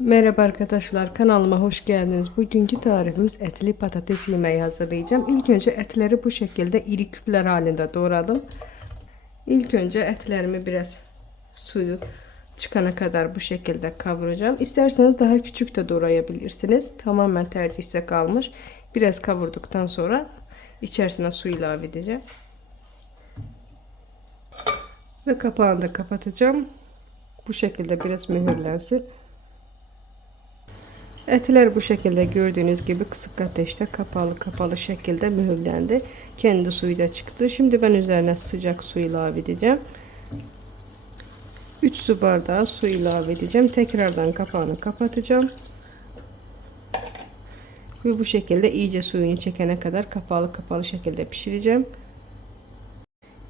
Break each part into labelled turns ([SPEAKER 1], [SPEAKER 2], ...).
[SPEAKER 1] Merhaba arkadaşlar kanalıma hoş geldiniz. Bugünkü tarifimiz etli patates yemeği hazırlayacağım. İlk önce etleri bu şekilde iri küpler halinde doğradım. İlk önce etlerimi biraz suyu çıkana kadar bu şekilde kavuracağım. İsterseniz daha küçük de doğrayabilirsiniz. Tamamen tercihse kalmış. Biraz kavurduktan sonra içerisine su ilave edeceğim. Ve kapağını da kapatacağım. Bu şekilde biraz mühürlensin. Etler bu şekilde gördüğünüz gibi kısık ateşte kapalı kapalı şekilde mühürlendi. Kendi suyu da çıktı. Şimdi ben üzerine sıcak su ilave edeceğim. 3 su bardağı su ilave edeceğim. Tekrardan kapağını kapatacağım. Ve bu şekilde iyice suyunu çekene kadar kapalı kapalı şekilde pişireceğim.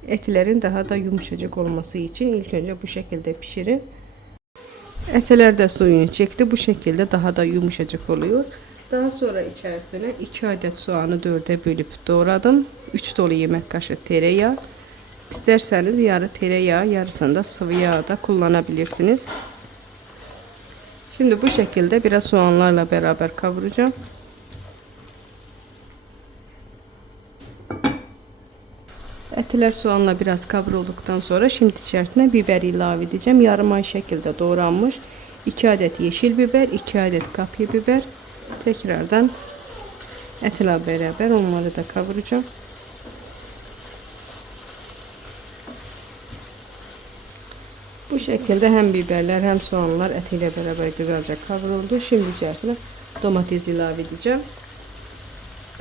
[SPEAKER 1] Etlerin daha da yumuşacık olması için ilk önce bu şekilde pişirin. Etler de suyunu çekti. Bu şekilde daha da yumuşacık oluyor. Daha sonra içerisine 2 adet soğanı 4'e bölüp doğradım. 3 dolu yemek kaşığı tereyağı. İsterseniz yarı tereyağı yarısını da sıvı yağ da kullanabilirsiniz. Şimdi bu şekilde biraz soğanlarla beraber kavuracağım. Etler soğanla biraz kavrulduktan sonra şimdi içerisine biber ilave edeceğim. Yarım ay şekilde doğranmış. 2 adet yeşil biber, 2 adet kapya biber. Tekrardan etle beraber onları da kavuracağım. Bu şekilde hem biberler hem soğanlar etiyle beraber güzelce kavruldu. Şimdi içerisine domates ilave edeceğim.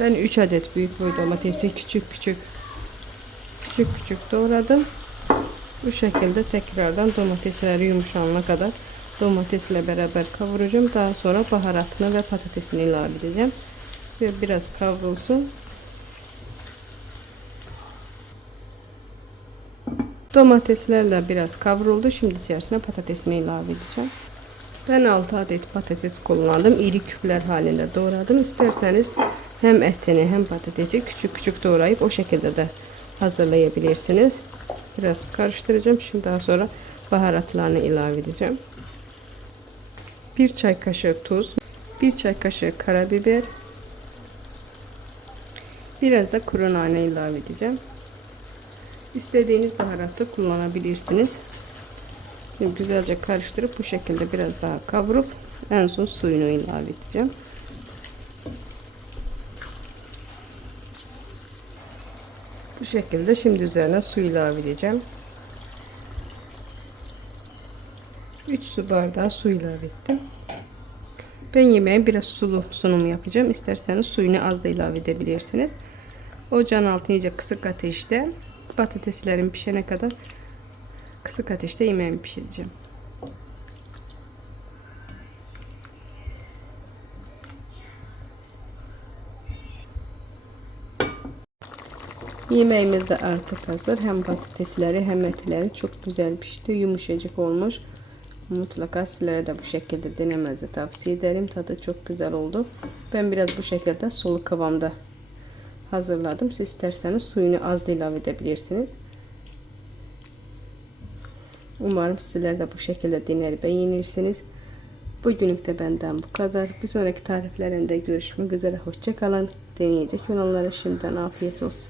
[SPEAKER 1] Ben 3 adet büyük boy domatesi küçük küçük küçük küçük doğradım. Bu şekilde tekrardan domatesleri yumuşanana kadar domatesle beraber kavuracağım. Daha sonra baharatını ve patatesini ilave edeceğim. Ve biraz kavrulsun. Domateslerle biraz kavruldu. Şimdi içerisine patatesini ilave edeceğim. Ben 6 adet patates kullandım. İri küpler halinde doğradım. İsterseniz hem etini hem patatesi küçük küçük doğrayıp o şekilde de hazırlayabilirsiniz. Biraz karıştıracağım. Şimdi daha sonra baharatlarını ilave edeceğim. 1 çay kaşığı tuz, 1 çay kaşığı karabiber, biraz da kuru nane ilave edeceğim. İstediğiniz baharatı kullanabilirsiniz. Şimdi güzelce karıştırıp bu şekilde biraz daha kavurup en son suyunu ilave edeceğim. Bu şekilde şimdi üzerine su ilave edeceğim. 3 su bardağı su ilave ettim. Ben yemeğe biraz sulu sunum yapacağım. İsterseniz suyunu az da ilave edebilirsiniz. Ocağın altını iyice kısık ateşte patateslerim pişene kadar kısık ateşte yemeğimi pişireceğim. Yemeğimiz de artık hazır. Hem patatesleri hem etleri çok güzel pişti. Yumuşacık olmuş. Mutlaka sizlere de bu şekilde denemenizi tavsiye ederim. Tadı çok güzel oldu. Ben biraz bu şekilde sulu kıvamda hazırladım. Siz isterseniz suyunu az da ilave edebilirsiniz. Umarım sizler de bu şekilde dener beğenirsiniz. Bugünlük de benden bu kadar. Bir sonraki tariflerinde görüşmek üzere. Hoşçakalın. Deneyecek olanlara şimdiden afiyet olsun.